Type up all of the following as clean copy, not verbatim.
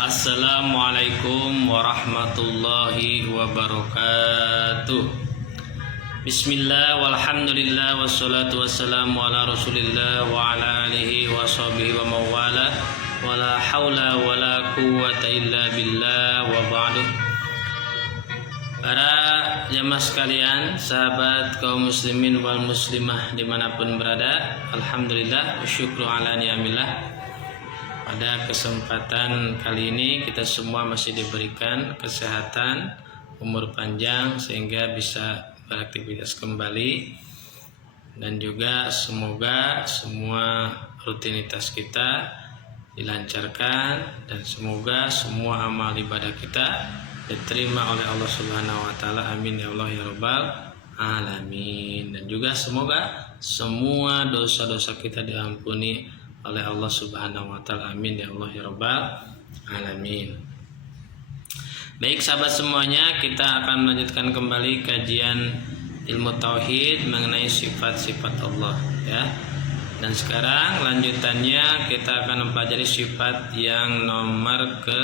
Assalamualaikum warahmatullahi wabarakatuh. Bismillah walhamdulillah wassalatu wassalamu ala rasulillah wa ala alihi wa sahbihi wa mawala wa la hawla wa la quwwata illa billah wa ba'du. Para jamaah sekalian, sahabat kaum muslimin wal muslimah dimanapun berada, alhamdulillah wa syukru ala ni'amillah. Pada kesempatan kali ini kita semua masih diberikan kesehatan, umur panjang sehingga bisa beraktivitas kembali, dan juga semoga semua rutinitas kita dilancarkan dan semoga semua amal ibadah kita diterima oleh Allah Subhanahu wa taala. Amin ya Allah ya rabbal alamin. Dan juga semoga semua dosa-dosa kita diampuni oleh Allah Subhanahu wa taala. Amin ya Allah ya rabbal alamin. Baik sahabat semuanya, kita akan melanjutkan kembali kajian ilmu tauhid mengenai sifat-sifat Allah ya. Dan sekarang lanjutannya kita akan mempelajari sifat yang nomor ke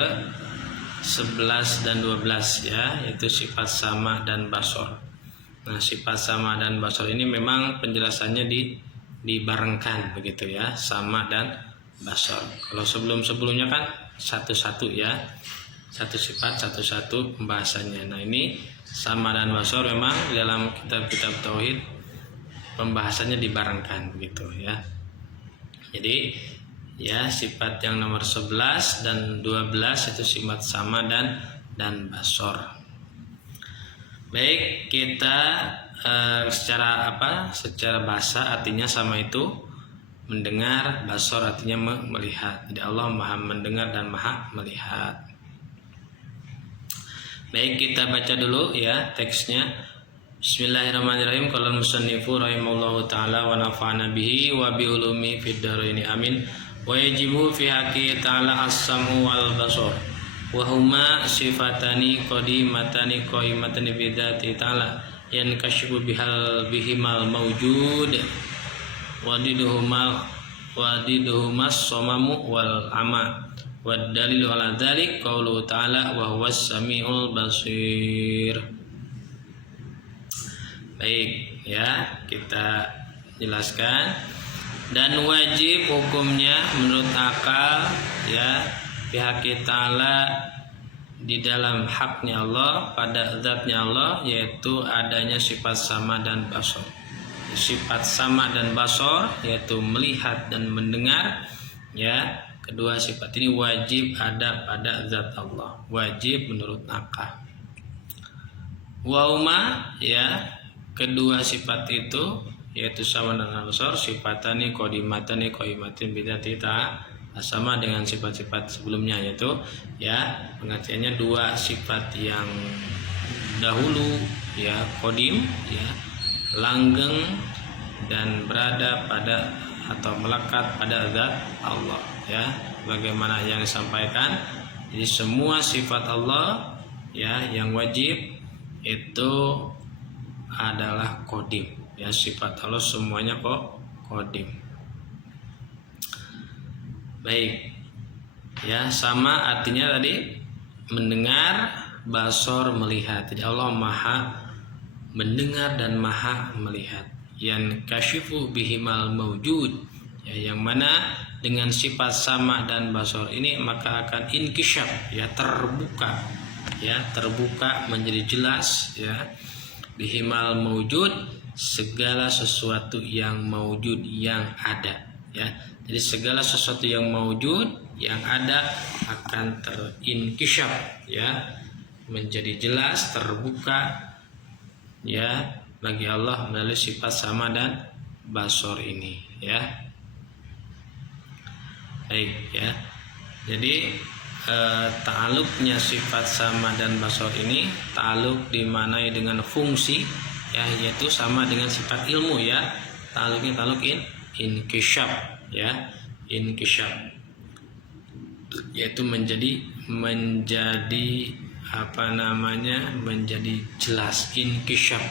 11 dan 12 ya, yaitu sifat sama dan basor. Nah, sifat sama dan basor ini memang penjelasannya dibarengkan begitu ya, sama dan basor. Kalau sebelumnya kan satu-satu ya, satu sifat satu-satu pembahasannya. Nah, ini sama dan basor memang dalam kitab-kitab tauhid pembahasannya dibarengkan begitu ya. Jadi ya, sifat yang nomor 11 dan 12 itu sifat sama dan basor. Baik, kita secara bahasa artinya sama itu mendengar, basor artinya melihat. Jadi Allah Maha mendengar dan Maha melihat. Baik, kita baca dulu ya teksnya. Bismillahirrahmanirrahim. Qala al-musannifu rahimallahu taala wa nafa'ana bihi wa bi ulumi fid dharain amin. Wa yajibu fi haqqi ta'ala as-sam'u wal basar wa huma sifatani qadimatani qaimatani bi dzati ta'ala yan kashifu bihimal mawjud wadiduhumas somamu wal ama wad dalilu ala dzalik qaulu ta'ala wa huwas samiul basir. Baik ya, kita jelaskan. Dan wajib hukumnya menurut akal ya, pihak ta'ala di dalam haknya Allah, pada zatnya Allah, yaitu adanya sifat sama dan basor. Sifat sama dan basor yaitu melihat dan mendengar ya. Kedua sifat ini wajib ada pada zat Allah, wajib menurut akal. Wauma ya, kedua sifat itu yaitu sama dan basor sifatani qadimatani qaimatin bidzati ta'ala, sama dengan sifat-sifat sebelumnya, yaitu ya pengertiannya dua sifat yang dahulu ya, qadim ya, langgeng dan berada pada atau melekat pada zat Allah ya, bagaimana yang disampaikan. Jadi semua sifat Allah ya yang wajib itu adalah qadim ya, sifat Allah semuanya kok qadim. Baik ya, sama artinya tadi mendengar, basor melihat. Jadi Allah Maha mendengar dan Maha melihat. Yang kashifu bihimal mawjud ya, yang mana dengan sifat sama dan basor ini maka akan inkisyaf ya, terbuka ya, terbuka menjadi jelas ya, bihimal mawjud, segala sesuatu yang mawjud yang ada ya. Jadi segala sesuatu yang mawjud yang ada akan terinkisyaf ya, menjadi jelas, terbuka ya bagi Allah melalui sifat sama dan basor ini ya. Baik ya. Jadi ta'aluknya sifat sama dan basor ini ta'aluk dimanai dengan fungsi ya, yaitu sama dengan sifat ilmu ya. Ta'aluknya ta'aluk inkisyaf ya, inkisyaf yaitu menjadi menjadi jelas, inkisyaf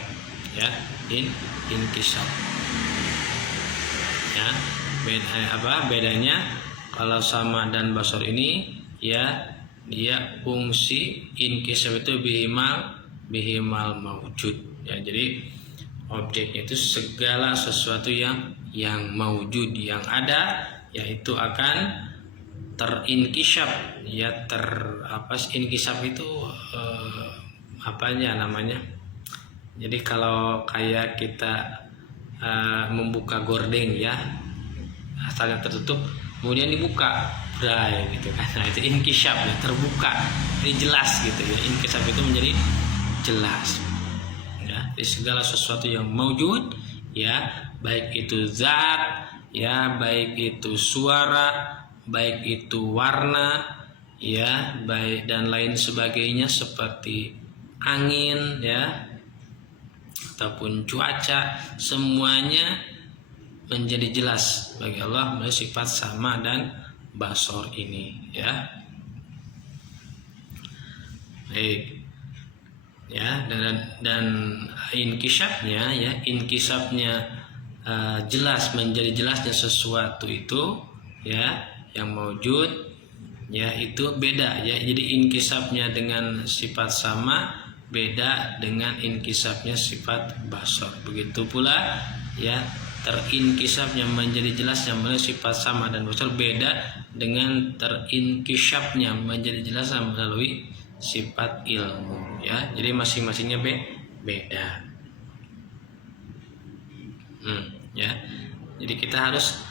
ya, inkisyaf ya. Bedanya kalau sama dan basor ini ya dia fungsi inkisab itu bihimal maujud ya. Jadi objeknya itu segala sesuatu yang maujud, yang ada, yaitu akan terinkisab ya. Inkisab itu apanya namanya? Jadi kalau kayak kita membuka gordeng ya, asalnya tertutup kemudian dibuka bray gitu kan, nah itu inkisab ya, terbuka, ini jelas gitu ya. Inkisab itu menjadi jelas ya. Jadi segala sesuatu yang maujud ya, baik itu zat ya, baik itu suara, baik itu warna ya, baik dan lain sebagainya seperti angin ya ataupun cuaca, semuanya menjadi jelas bagi Allah melalui sifat sama dan basor ini ya. Baik ya, dan inkisabnya ya, inkisabnya jelas, menjadi jelasnya sesuatu itu ya yang maujud ya, itu beda ya. Jadi inkisabnya dengan sifat sama beda dengan inkisabnya sifat basor. Begitu pula ya, terinkisabnya menjadi jelasnya melalui sifat sama dan basor beda dengan terinkisabnya menjadi jelas melalui sifat ilmu ya. Jadi masing-masingnya beda ya. Jadi kita harus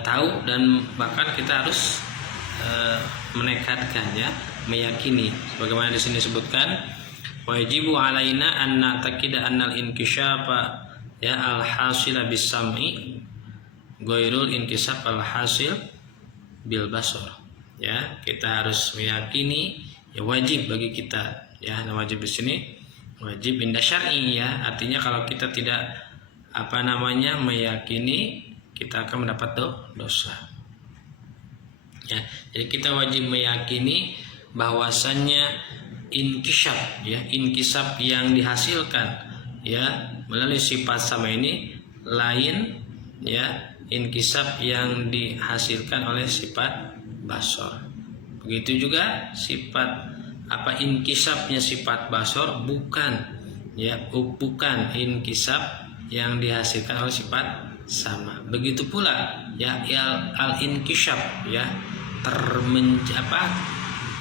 tahu, dan bahkan kita harus menekadkan ya, meyakini sebagaimana di sini disebutkan, wajibu alaina an na'taqida annal inkishafa ya al-hasila bis-sam'i ghairul inkisab al-hasil bil basar ya. Kita harus meyakini ya, wajib bagi kita ya. Nah, wajib di sini wajib inda syar'i ya, artinya kalau kita tidak meyakini, kita akan mendapat dosa ya. Jadi kita wajib meyakini bahwasannya inkisab ya, inkisab yang dihasilkan ya melalui sifat sama ini lain ya inkisab yang dihasilkan oleh sifat basor. Begitu juga sifat inkisabnya sifat basor bukan inkisab yang dihasilkan oleh sifat sama. Begitu pula ya al inkisab ya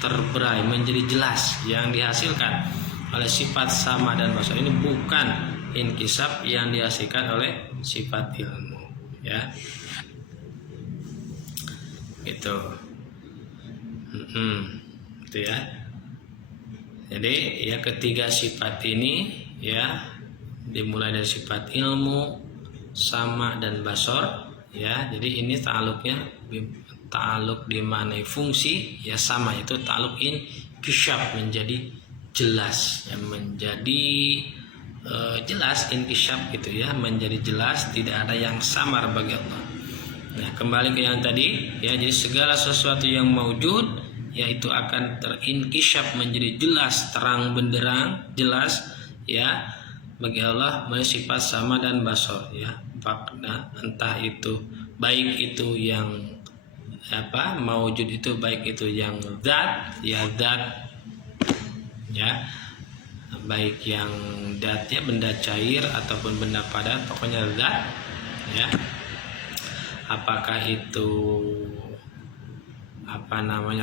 terberai menjadi jelas yang dihasilkan oleh sifat sama dan basor ini bukan inkisab yang dihasilkan oleh sifat ilmu ya. Gitu. Itu ya. Jadi ya, ketiga sifat ini ya dimulai dari sifat ilmu, sama dan basor ya. Jadi ini ta'aluk dimaknai fungsi ya, sama itu ta'aluk inkisab menjadi jelas ya, menjadi jelas inkisab gitu ya, menjadi jelas, tidak ada yang samar bagi Allah. Nah, kembali ke yang tadi ya, jadi segala sesuatu yang maujud yaitu akan terinkisab menjadi jelas, terang benderang, jelas ya bagi Allah melalui sifat sama dan basor ya. Nah, entah itu baik itu yang maujud itu, baik itu yang zat ya, baik yang dat ya, benda cair ataupun benda padat, pokoknya zat ya. Apakah itu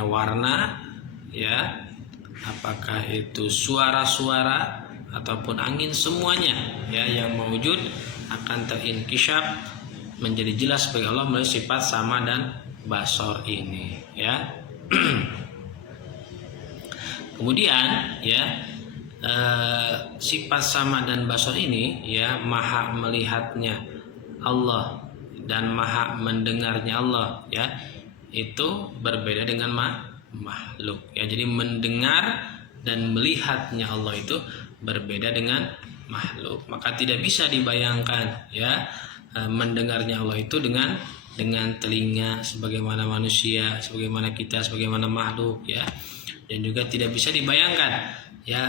warna ya, apakah itu suara-suara ataupun angin, semuanya ya yang maujud akan terinkisab menjadi jelas bagi Allah melalui sifat sama dan basor ini ya. Kemudian ya, sifat sama dan basor ini ya, maha melihatnya Allah dan maha mendengarnya Allah ya, itu berbeda dengan makhluk ya. Jadi mendengar dan melihatnya Allah itu berbeda dengan makhluk. Maka tidak bisa dibayangkan ya, mendengarnya Allah itu dengan telinga sebagaimana manusia, sebagaimana kita, sebagaimana makhluk ya. Dan juga tidak bisa dibayangkan ya,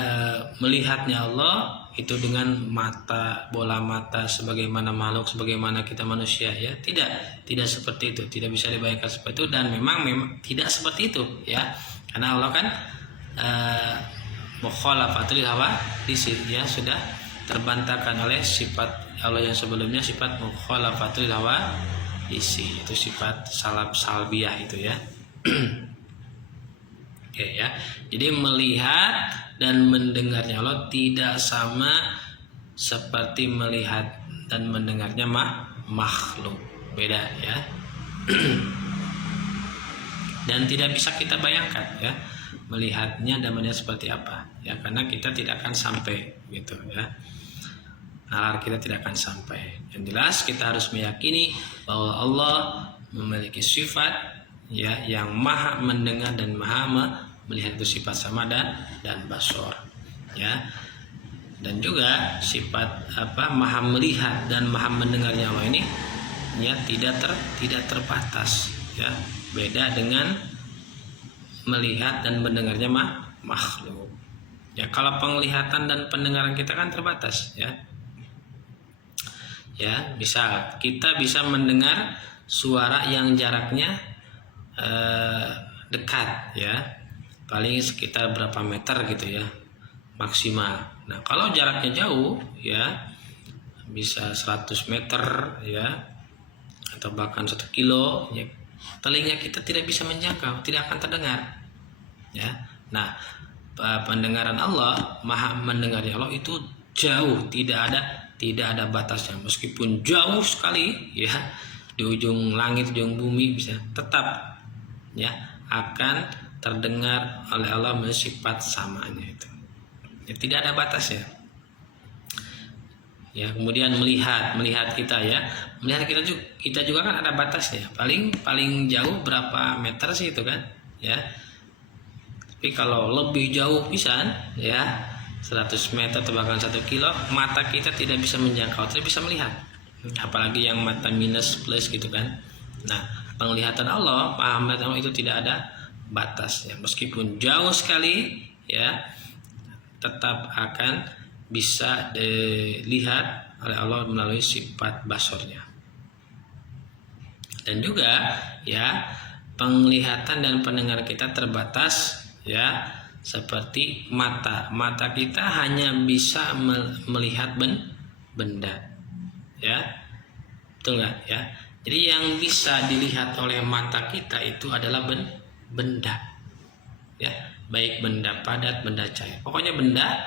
melihatnya Allah itu dengan mata, bola mata sebagaimana makhluk, sebagaimana kita manusia ya. Tidak seperti itu, tidak bisa dibayangkan seperti itu, dan memang tidak seperti itu ya. Karena Allah kan mukhalafatul hawa ya, sudah terbantahkan oleh sifat Allah yang sebelumnya, sifat mukhalafatul hawa isi, itu sifat salbiyah itu ya. Oke ya. Jadi melihat dan mendengarnya Allah tidak sama seperti melihat dan mendengarnya makhluk. Beda ya. Dan tidak bisa kita bayangkan ya, melihatnya dan mendengarnya seperti apa ya, karena kita tidak akan sampai gitu ya. Nalar kita tidak akan sampai. Yang jelas kita harus meyakini bahwa Allah memiliki sifat ya yang maha mendengar dan maha melihat, itu sifat sama dan basor ya. Dan juga sifat maha melihat dan maha mendengarnya Allah ini ya tidak terbatas ya. Beda dengan melihat dan mendengarnya makhluk ya. Kalau penglihatan dan pendengaran kita kan terbatas ya. Ya, misal kita bisa mendengar suara yang jaraknya dekat ya, paling sekitar berapa meter gitu ya maksimal. Nah kalau jaraknya jauh ya, bisa 100 meter ya, atau bahkan 1 kilo ya, telinga kita tidak bisa menjangkau, tidak akan terdengar ya. Nah pendengaran Allah, maha mendengarnya Allah itu jauh, tidak ada batasnya, meskipun jauh sekali ya, di ujung langit, di ujung bumi, bisa tetap ya akan terdengar oleh Allah sifat samanya itu ya, tidak ada batasnya ya. Kemudian melihat kita ya, melihat kita juga kan ada batasnya, paling jauh berapa meter sih itu kan ya. Tapi kalau lebih jauh pisan ya, 100 meter atau bahkan 1 kilo, mata kita tidak bisa menjangkau, tidak bisa melihat, apalagi yang mata minus plus gitu kan. Nah penglihatan Allah, paham Allah itu tidak ada batasnya, meskipun jauh sekali ya, tetap akan bisa dilihat oleh Allah melalui sifat basornya. Dan juga ya penglihatan dan pendengaran kita terbatas ya, seperti mata kita hanya bisa melihat benda ya, betul nggak ya. Jadi yang bisa dilihat oleh mata kita itu adalah benda ya, baik benda padat, benda cair, pokoknya benda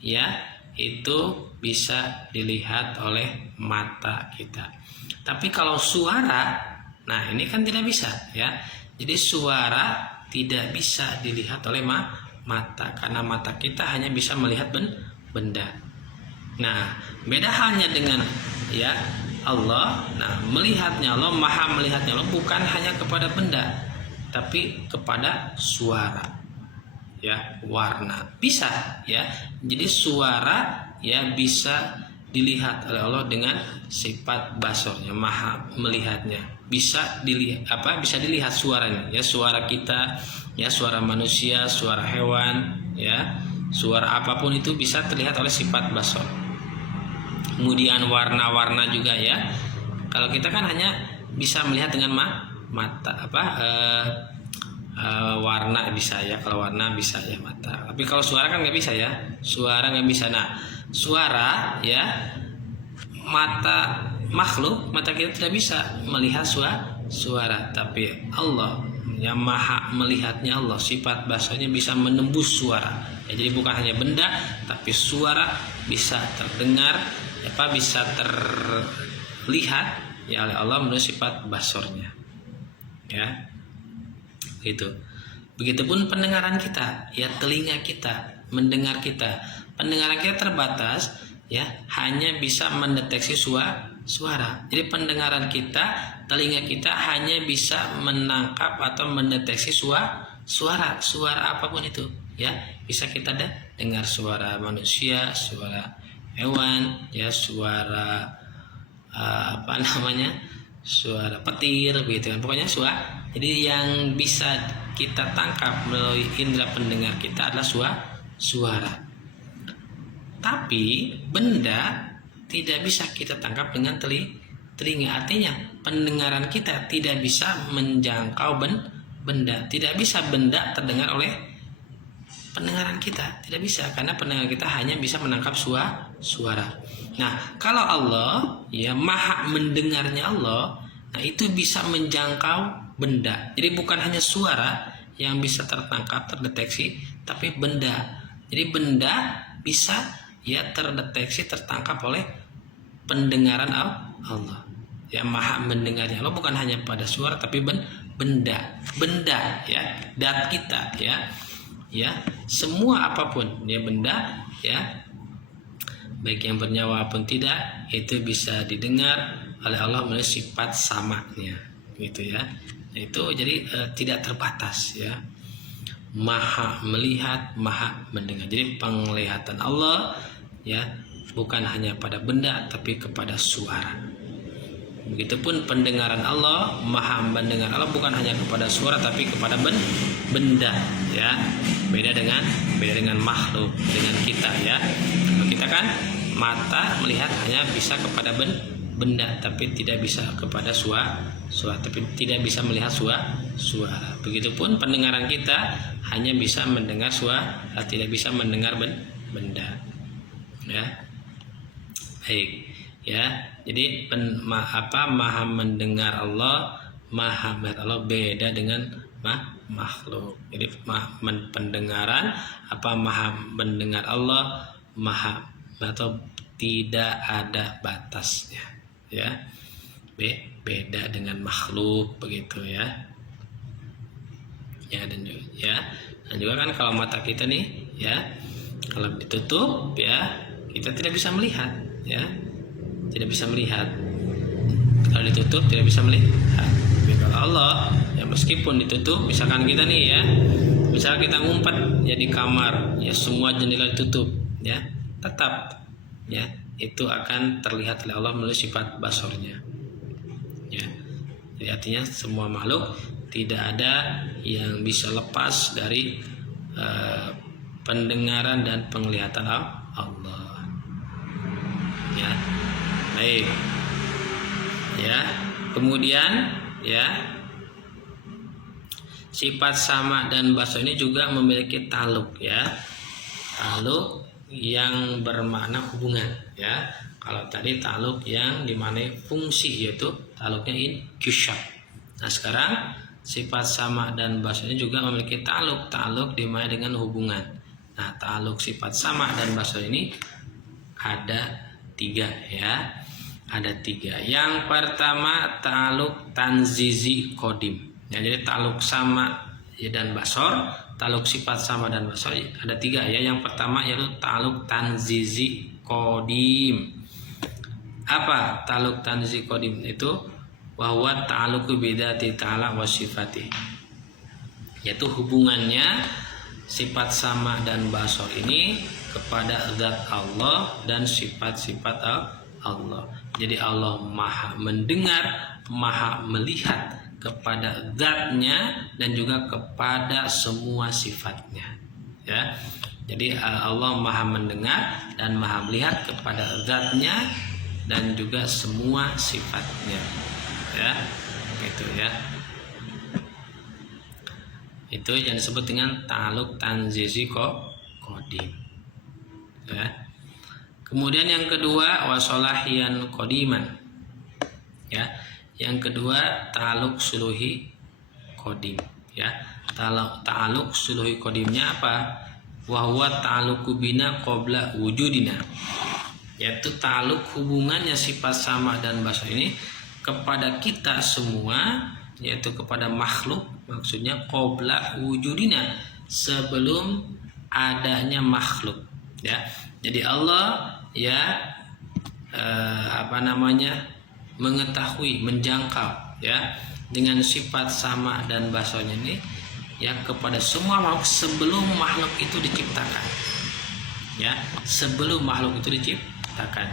ya, itu bisa dilihat oleh mata kita. Tapi kalau suara, nah ini kan tidak bisa ya. Jadi suara tidak bisa dilihat oleh mata, karena mata kita hanya bisa melihat benda. Nah beda halnya dengan ya Allah. Nah melihatnya Allah, maha melihatnya Allah bukan hanya kepada benda, tapi kepada suara ya, warna bisa ya. Jadi suara ya bisa dilihat oleh Allah dengan sifat basornya, maha melihatnya, bisa dilihat bisa dilihat suaranya ya, suara kita ya, suara manusia, suara hewan ya, suara apapun itu bisa terlihat oleh sifat basor. Kemudian warna-warna juga ya, kalau kita kan hanya bisa melihat dengan mata warna bisa ya, kalau warna bisa ya mata, tapi kalau suara kan nggak bisa ya, suara nggak bisa. Nah suara ya, mata makhluk, mata kita tidak bisa melihat suara, tapi Allah yang maha melihatnya Allah, sifat basarnya bisa menembus suara ya. Jadi bukan hanya benda, tapi suara bisa terdengar bisa terlihat ya oleh Allah menurut sifat basornya ya. Begitupun pendengaran kita ya, telinga kita mendengar kita, pendengaran kita terbatas ya, hanya bisa mendeteksi suara. Jadi pendengaran kita, telinga kita hanya bisa menangkap atau mendeteksi suara apapun itu ya. Bisa kita dengar suara manusia, suara hewan ya, suara suara petir begitu kan, pokoknya suara. Jadi yang bisa kita tangkap melalui indera pendengar kita adalah suara. Tapi benda tidak bisa kita tangkap dengan telinga. Artinya pendengaran kita tidak bisa menjangkau benda. Tidak bisa benda terdengar oleh pendengaran kita, tidak bisa, karena pendengar kita hanya bisa menangkap suara. Nah, kalau Allah ya maha mendengarnya Allah, nah itu bisa menjangkau benda. Jadi bukan hanya suara yang bisa tertangkap, terdeteksi, tapi benda. Jadi benda bisa ya terdeteksi, tertangkap oleh pendengaran Allah. Ya maha mendengarnya Allah bukan hanya pada suara tapi benda ya, dat kita ya semua apapun ya benda ya, baik yang bernyawa pun tidak, itu bisa didengar oleh Allah melalui sifat samanya gitu ya. Itu jadi tidak terbatas ya, maha melihat, maha mendengar. Jadi penglihatan Allah ya bukan hanya pada benda tapi kepada suara. Begitupun pendengaran Allah, maha mendengar Allah bukan hanya kepada suara tapi kepada benda ya. Beda dengan makhluk, dengan kita ya. Kalau kita kan mata melihat hanya bisa kepada benda tapi tidak bisa kepada suara, tapi tidak bisa melihat suara. Begitupun pendengaran kita hanya bisa mendengar suara, tidak bisa mendengar benda ya. Baik ya, jadi maha mendengar Allah, maha melihat Allah beda dengan makhluk. Jadi pendengaran maha mendengar Allah, maha atau tidak ada batasnya ya, beda dengan makhluk begitu ya. Ya dan juga kan kalau mata kita nih ya, kalau ditutup ya kita tidak bisa melihat ya, tidak bisa melihat. Kalau ditutup tidak bisa melihat. Tapi kalau Allah ya meskipun ditutup, misalkan kita nih ya, misalkan kita ngumpet ya di kamar ya, semua jendela ditutup ya, tetap ya itu akan terlihat oleh Allah melalui sifat basornya ya. Jadi artinya semua makhluk tidak ada yang bisa lepas dari pendengaran dan penglihatan Allah ya. Baik ya, kemudian ya sifat sama dan basor ini juga memiliki taluk ya, taluk yang bermakna hubungan ya. Kalau tadi taluk yang dimanai fungsi, yaitu taluknya inkisyaf. Nah sekarang sifat sama dan basor ini juga memiliki taluk dimanai dengan hubungan. Nah taluk sifat sama dan basor ini ada 3 ya, ada 3. Yang pertama taluk tanzizi kodim ya, jadi taluk sama ya dan basor, taluk sifat sama dan basor ada 3 ya. Yang pertama yaitu taluk tanzizi kodim. Apa taluk tanzizi kodim itu? Bahwa ta'aluku bidati ta'ala wa sifati, yaitu hubungannya sifat sama dan basor ini kepada zat Allah dan sifat-sifat Allah. Jadi Allah maha mendengar, maha melihat kepada zatnya dan juga kepada semua sifatnya ya. Jadi Allah maha mendengar dan maha melihat kepada zatnya dan juga semua sifatnya ya, gitu ya. Itu yang disebut dengan taluk tanzizi kodim ya. Kemudian yang kedua wasolahian kodiman ya. Yang kedua taluk suluhi kodim ya. Taluk suluhi kodimnya apa? Wahwa taluku bina qabla wujudina, yaitu taluk hubungannya sifat sama dan basor ini kepada kita semua, yaitu kepada makhluk, maksudnya qabla wujudina, sebelum adanya makhluk ya. Jadi Allah ya mengetahui, menjangkau ya dengan sifat sama dan basornya ini ya kepada semua makhluk sebelum makhluk itu diciptakan ya, sebelum makhluk itu diciptakan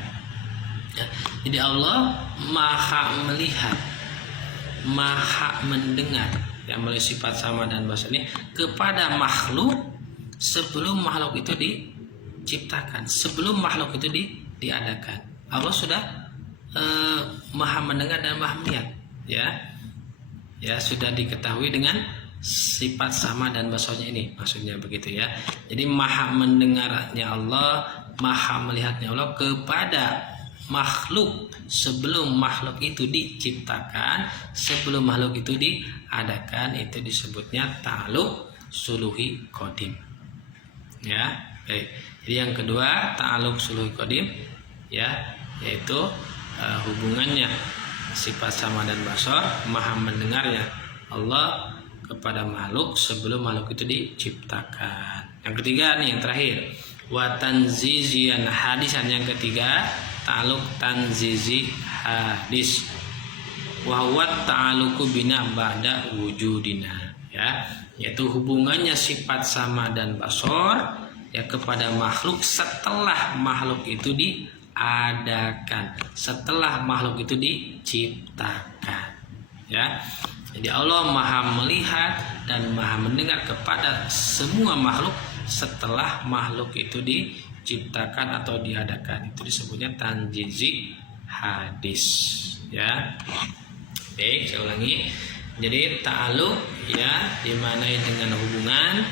ya. Jadi Allah maha melihat, maha mendengar yang melalui sifat sama dan basor ini kepada makhluk sebelum makhluk itu diciptakan, sebelum makhluk itu diadakan. Allah sudah maha mendengar dan maha melihat ya, ya sudah diketahui dengan sifat sama dan basarnya ini, maksudnya begitu ya. Jadi maha mendengarnya Allah, maha melihatnya Allah kepada makhluk sebelum makhluk itu diciptakan, sebelum makhluk itu diadakan, itu disebutnya ta'alluq suluhi qadim. Ya, baik. Jadi yang kedua ta'alluq suluhi qadim ya, yaitu hubungannya sifat sama dan basar, maha mendengarnya Allah kepada makhluk sebelum makhluk itu diciptakan. Yang ketiga nih, yang terakhir, wa tanzizian hadisan. Yang ketiga ta'alluq tanzizi hadis, wa huwa ta'alluqu bina ba'da wujudina ya, yaitu hubungannya sifat sama dan basar ya kepada makhluk setelah makhluk itu diadakan, setelah makhluk itu diciptakan ya. Jadi Allah maha melihat dan maha mendengar kepada semua makhluk setelah makhluk itu diciptakan atau diadakan. Itu disebutnya tanzizi hadis ya. Baik, saya ulangi. Jadi ta'alluq ya dimanai dengan hubungan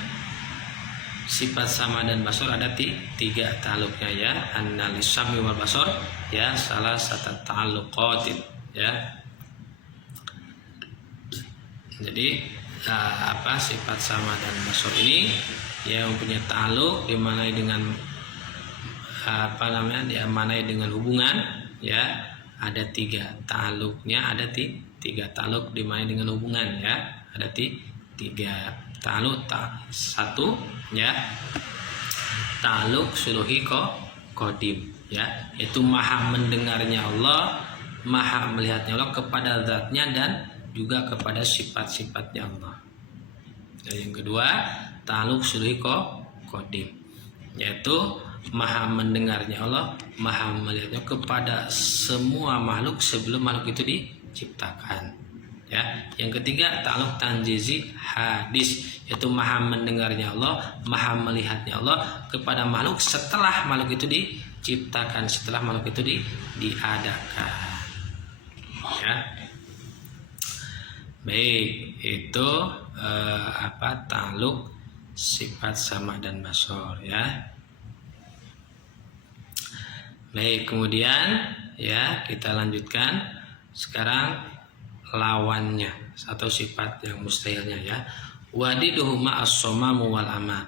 sifat sama dan basar, ada tiga ta'alluqnya ya. Annalis sami wal basar ya, salah satu ta'alluqatin ya. Jadi sifat sama dan basar ini ya mempunyai ta'alluq dimanai dengan dimanai dengan hubungan ya, ada tiga ta'alluqnya, ada tiga ta'alluq dimanai dengan hubungan ya, ada tiga ta'alluq. Satu ya ta'alluq suluhi qadim ya, itu maha mendengarnya Allah, maha melihatnya Allah kepada zatnya dan juga kepada sifat-sifatnya Allah. Dan yang kedua ta'alluq suluhi qadim, yaitu maha mendengarnya Allah, maha melihatnya kepada semua makhluk sebelum makhluk itu diciptakan ya. Yang ketiga ta'alluq tanzizi hadis, yaitu maha mendengarnya Allah, maha melihatnya Allah kepada makhluk setelah makhluk itu diciptakan, setelah makhluk itu diadakan ya. Baik, itu ta'alluq sifat sama dan basar ya. Baik, kemudian ya kita lanjutkan sekarang lawannya atau sifat yang mustahilnya ya. Wadiduhuma as-somamu wal ama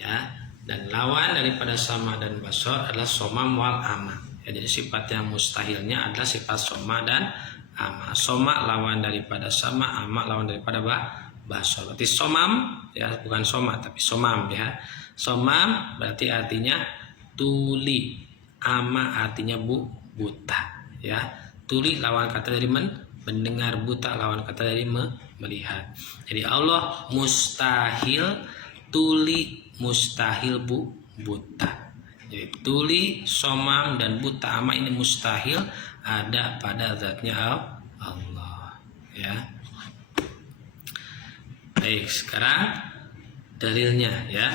ya, dan lawan daripada sama dan basar adalah somam wal ama ya. Jadi sifat yang mustahilnya adalah sifat soma dan ama. Soma lawan daripada sama, ama lawan daripada basar. Berarti somam ya, bukan soma tapi somam ya. Somam berarti artinya tuli, ama artinya buta ya. Tuli lawan kata dari mendengar, buta lawan kata dari melihat. Jadi Allah mustahil tuli, mustahil buta. Jadi tuli, somam dan buta, ama ini mustahil ada pada zatnya Allah ya. Baik, sekarang dalilnya ya.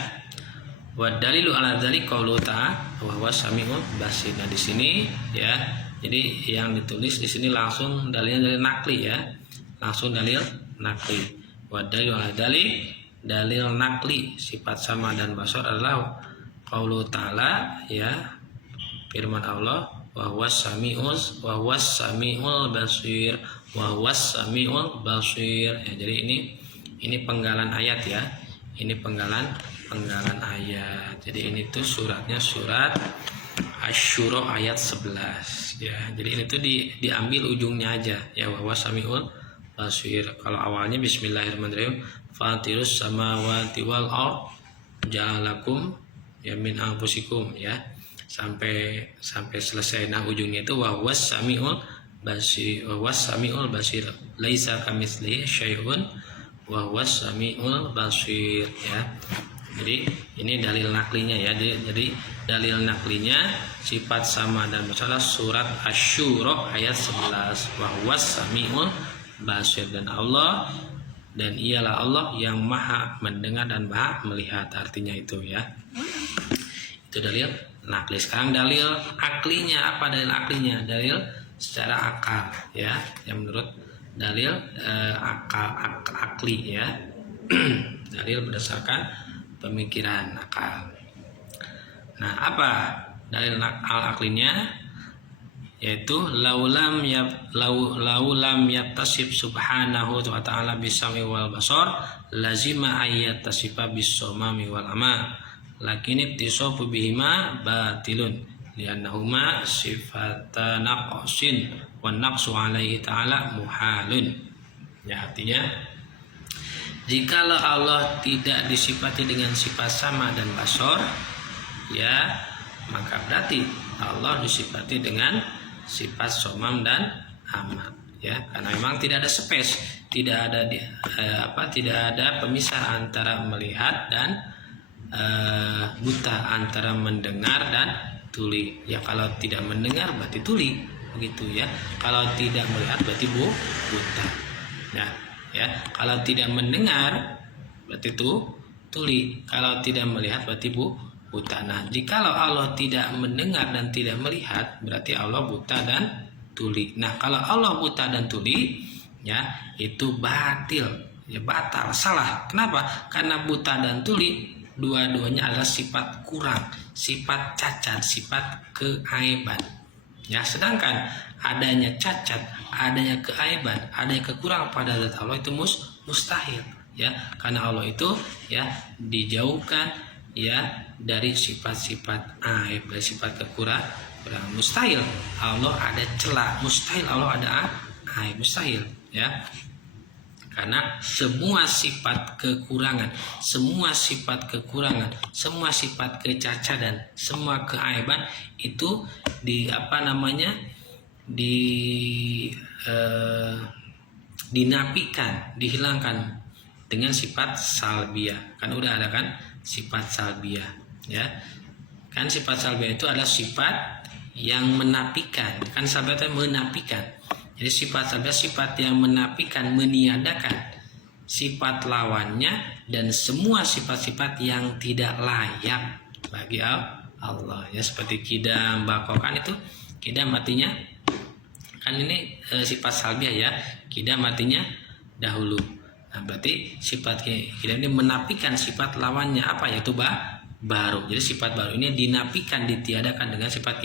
Wa dalilu ala dzalik qaulu ta'ala wa huwa samiul basir. Nah di sini ya, jadi yang ditulis di sini langsung dalilnya dari nakli ya, langsung dalil nakli. Wa dalilu ala dzalik, dalil nakli sifat sama dan basar adalah qaulu ta'ala ya, firman Allah, wa huwas samiul basir, wa huwas samiul basir ya. Jadi ini penggalan ayat ya, ini penggalan ayat. Jadi ini tuh suratnya surat Asy-Syura ayat 11 ya. Jadi ini tuh diambil ujungnya aja ya, wa huwas samiul basir. Kalau awalnya bismillahirrahmanirrahim, fatirus samawati wal ard ja'alakum ya min anfusikum ya, sampai selesai. Nah ujungnya itu wa huwas samiul basir laisa kamitslihi syai'un wa huwas samiul basir ya. Jadi ini dalil naklinya ya. Jadi dalil naklinya sifat sama dan basar surat Asy-Syura ayat 11, wa huwas samiul basir, dan Allah dan ialah Allah yang maha mendengar dan maha melihat, artinya itu ya. Itu dalil nakli. Sekarang dalil aklinya. Apa dalil aklinya? Dalil secara akal ya, yang menurut dalil akli ya. Dalil berdasarkan pemikiran akal. Nah, apa dalil al-aqlinya? Yaitu laulam yattasib subhanahu wa ta'ala bisami wal basar lazima ayat tasifa bisomami wal ama, lakin ittisafu bihima batilun liannahuma sifata naqsin wan naqsu alaihi ta'ala muhalun. Ya, artinya jikalau Allah tidak disifati dengan sifat sama dan basar, ya, maka berarti Allah disifati dengan sifat somam dan ama, ya, karena memang tidak ada space, tidak ada pemisah antara melihat dan buta, antara mendengar dan tuli. Ya, kalau tidak mendengar berarti tuli, begitu ya. Kalau tidak melihat berarti buta. Nah, ya, kalau tidak mendengar berarti itu tuli, kalau tidak melihat berarti buta. Nah, jikalau Allah tidak mendengar dan tidak melihat, berarti Allah buta dan tuli. Nah, kalau Allah buta dan tuli, ya, itu batil, ya, batal, salah. Kenapa? Karena buta dan tuli dua-duanya adalah sifat kurang, sifat cacat, sifat keaiban. Ya, sedangkan adanya cacat, adanya keaiban, adanya kekurangan pada zat Allah itu mustahil, ya, karena Allah itu, ya, dijauhkan, ya, dari sifat-sifat aib, dari sifat kekurangan. Mustahil Allah ada celah, mustahil Allah ada aib, mustahil, ya, karena semua sifat kekurangan, semua sifat kecacatan, semua keaiban itu dinafikan, dihilangkan dengan sifat salbiyah. Kan udah ada kan sifat salbiyah, ya, kan sifat salbiyah itu adalah sifat yang menafikan, kan salbiyah itu menafikan. Jadi sifat salbiyah sifat yang menafikan, meniadakan sifat lawannya dan semua sifat-sifat yang tidak layak bagi Allah, ya, seperti kidam, bako, kan itu kidam artinya kan ini sifat salbiyah, ya, kidam artinya dahulu. Nah, berarti sifat kidam ini menafikan sifat lawannya apa, yaitu baru. Jadi sifat baru ini dinafikan, ditiadakan dengan sifat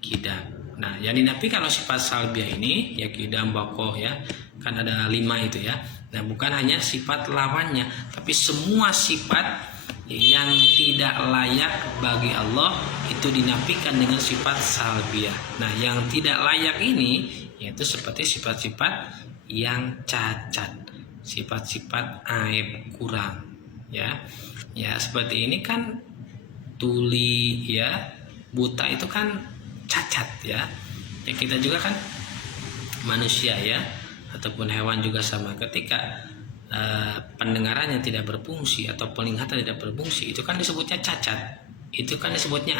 kidam. Nah, yang dinafikan oleh sifat salbiyah ini, ya, kidam, bako, ya, kan ada 5 itu, ya. Nah, bukan hanya sifat lawannya, tapi semua sifat yang tidak layak bagi Allah itu dinafikan dengan sifat salbiyah. Nah, yang tidak layak ini yaitu seperti sifat-sifat yang cacat, sifat-sifat aib, kurang, ya, ya, seperti ini kan tuli, ya, buta itu kan cacat, ya, ya, kita juga kan manusia, ya, ataupun hewan juga sama, ketika pendengarannya tidak berfungsi atau penglihatan tidak berfungsi, itu kan disebutnya cacat, itu kan disebutnya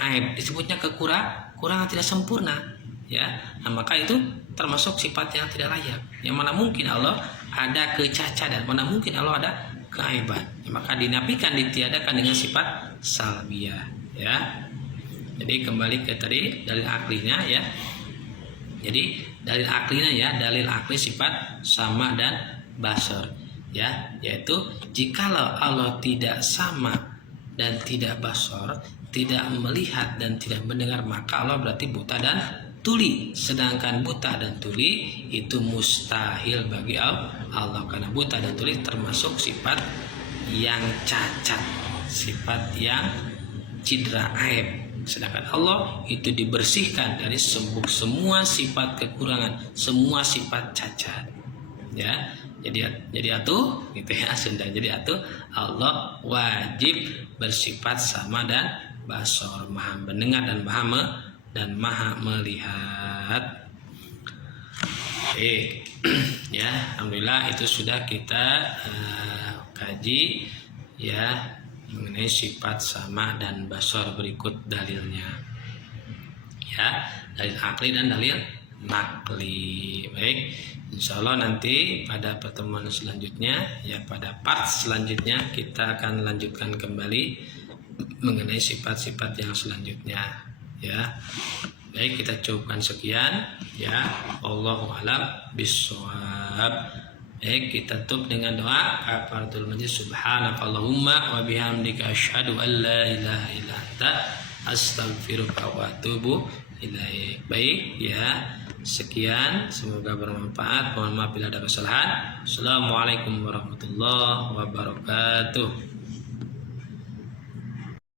aib, disebutnya kekurangan tidak sempurna, ya. Nah, maka itu termasuk sifat yang tidak layak. Yang mana mungkin Allah ada kecacatan, mana mungkin Allah ada keaiban, ya, maka dinafikan, ditiadakan dengan sifat salbiyah, ya. Jadi kembali ke tadi dalil aklinya, ya. Jadi dalil aklinya, ya, dalil akli sifat sama dan basar, ya, yaitu jikalau Allah tidak sama dan tidak basar, tidak melihat dan tidak mendengar, maka Allah berarti buta dan tuli. Sedangkan buta dan tuli itu mustahil bagi Allah, karena buta dan tuli termasuk sifat yang cacat, sifat yang cedera, aib. Sedangkan Allah itu dibersihkan dari semua sifat kekurangan, semua sifat cacat, ya. Jadi atuh gitu, ya, Sunda. Jadi atuh Allah wajib bersifat sama dan basar, maha mendengar dan maha melihat. Oke, ya, alhamdulillah itu sudah kita kaji, ya, mengenai sifat sama dan basar. Berikut dalilnya, ya, dalil akli dan dalil nakli. Baik, insya Allah nanti pada pertemuan selanjutnya, ya, pada part selanjutnya kita akan lanjutkan kembali mengenai sifat-sifat yang selanjutnya, ya. Baik, kita cukupkan sekian, ya. Allahu a'lam bishawab. Baik, kita tutup dengan doa kafaratul majlis. Subhanakallahumma wa bihamdika asyhadu an la ilaha illa anta astaghfiruka wa atubu ilaik. Baik ya, sekian, semoga bermanfaat. Mohon maaf bila ada kesalahan. Assalamualaikum warahmatullahi wabarakatuh.